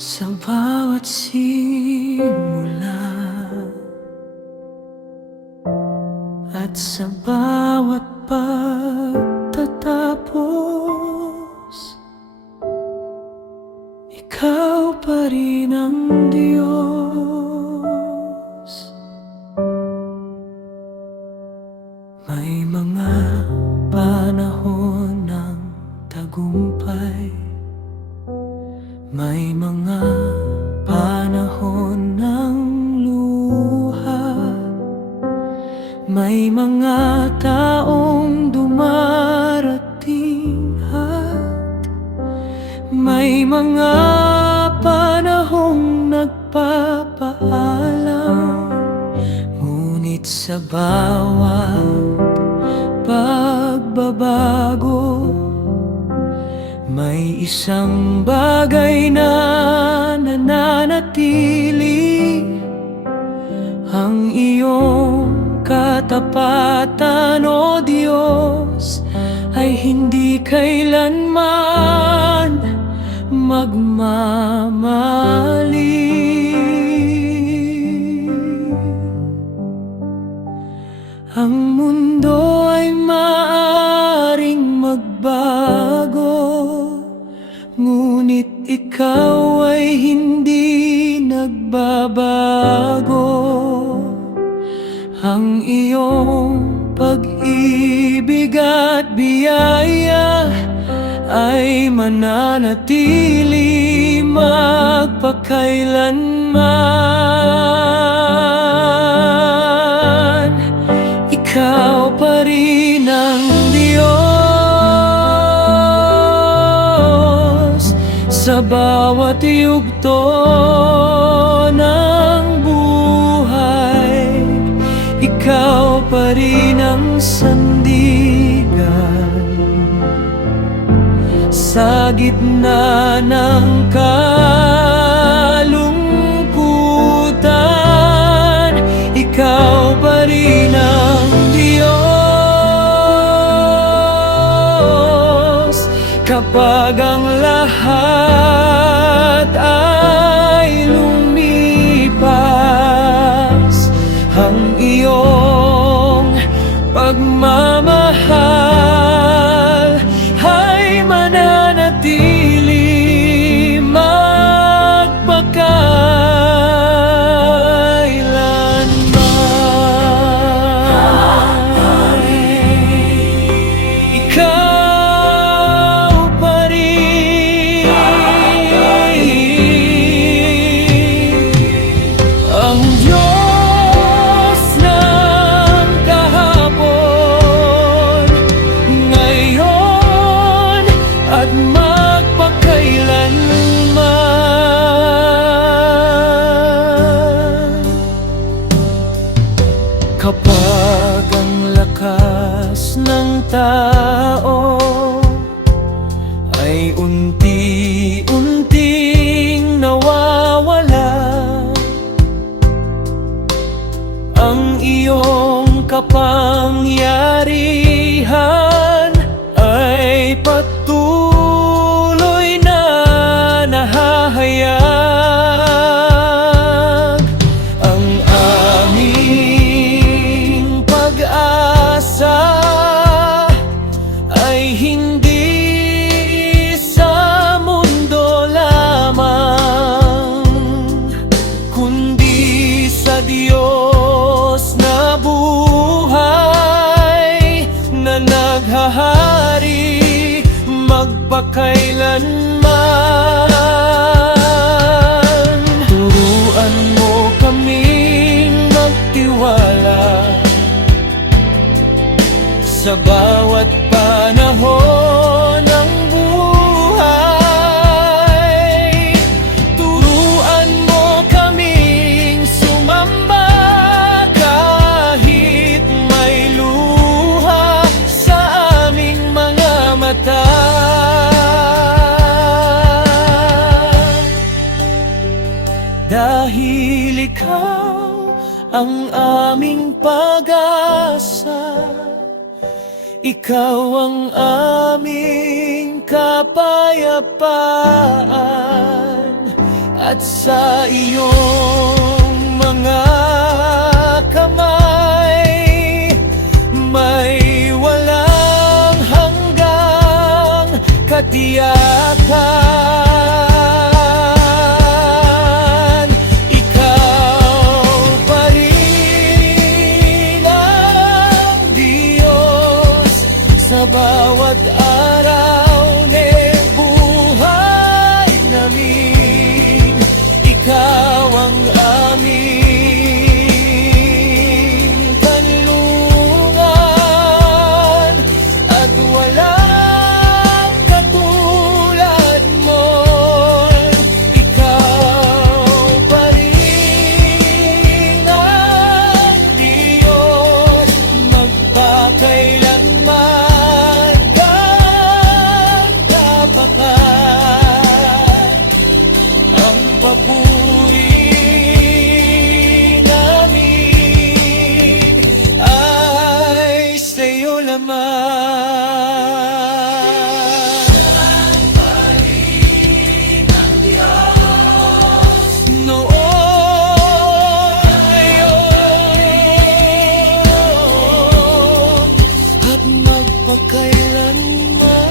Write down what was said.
Sa bawat simula at sa bawat pagtatapos, ikaw pa rin ang Diyos. May mga panahon ng tagumpay, may mga panahon ng luha, may mga taong dumarating at may mga panahong nagpapaalam. Ngunit sa bawat pagbabago, may isang bagay na nananatili: ang iyong katapatan, O Diyos, ay hindi kailanman magmamali. Ang mundo ay maaring magbago, ngunit ikaw ay hindi nagbabago. Ang iyong pag-ibig at biyaya ay mananatili magpakailanman. Ikaw pa rin ang Diyos sa bawat yugto ng buhay. Ikaw pa rin ang sandigan sa gitna ng kalungkutan. Ikaw pa rin ang Diyos kapag ang lahat ay lumipas. Ang iyong pagmamahal ay mananatili magpakailanman. Ikaw pa rin ang Diyos ng kahapon, ngayon at magpakailanman. Kapag ang lakas ng tao ay unti-unting nawawala, ang iyong kapangyarihan ay patuloy na nahahayag. Ang aming pag-asa ay hindi sa mundo lamang, kundi sa Diyos na buhay, na naghahari magpakailanman. Turuan mo kaming magtiwala sa bawat panahon ng buhay. Turuan mo kaming sumamba kahit may luha sa aming mga mata. Dahil ikaw ang aming pag-asa, ikaw ang aming kapayapaan. at sa iyong mga kamay may walang hanggang katiyakan. Ikaw pa rin ang Diyos sa bawat araw ng buhay namin. Ikaw ang aming kanlungan at walang katulad mo. Ikaw pa rin ang Diyos magpakailanman. Ganda pa ka, ang papuri namin ay sa'yo lamang. Noon, ngayon, at magpakailanman.